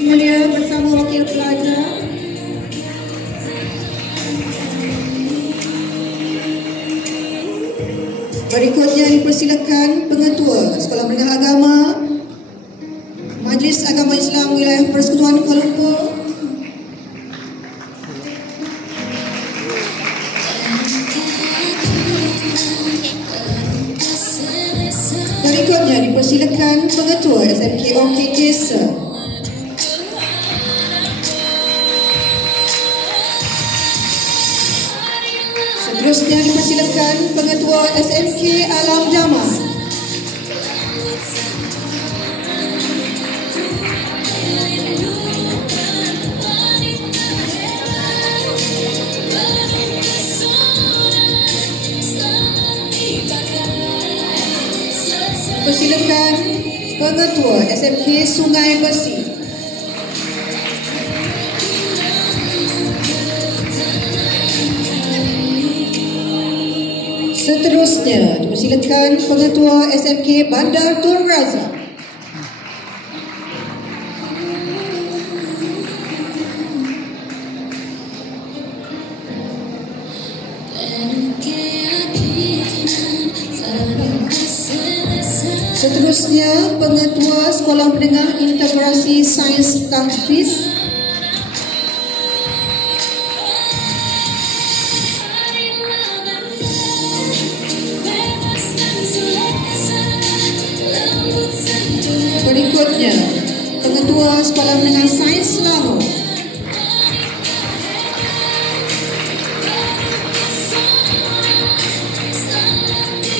Mulia bersama wakil pelajar. Berikutnya dipersilakan Pengetua Sekolah Menengah Agama Majlis Agama Islam Wilayah Persekutuan Kuala Lumpur. Berikutnya dipersilakan Pengetua SMK Orchid Desa. Seterusnya dipersilakan Pengetua SMK Alam Jamal. Persilakan Pengetua SMK Sungai Bersih. Seterusnya dipersilakan Pengetua SMK Bandar Tun Razak. Seterusnya Pengetua Sekolah Menengah Integrasi Sains Tahfiz. Berikutnya Pengetua Sekolah Menengah Sains Selangor.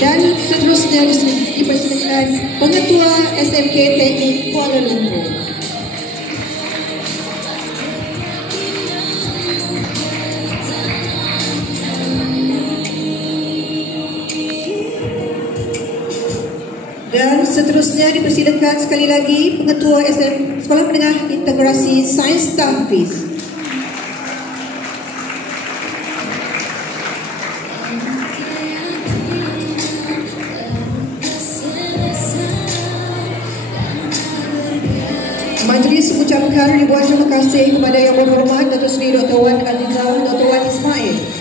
Dan seterusnya dipersilakan Pengetua SMK Teknik Kuala Lumpur. Dan seterusnya dipersilakan sekali lagi Pengetua Sekolah Menengah Integrasi Sains Tahfiz. Majlis mengucapkan ribuan terima kasih kepada Yang Berhormat Datuk Seri Dr. Wan Azizah Dr. Wan Ismail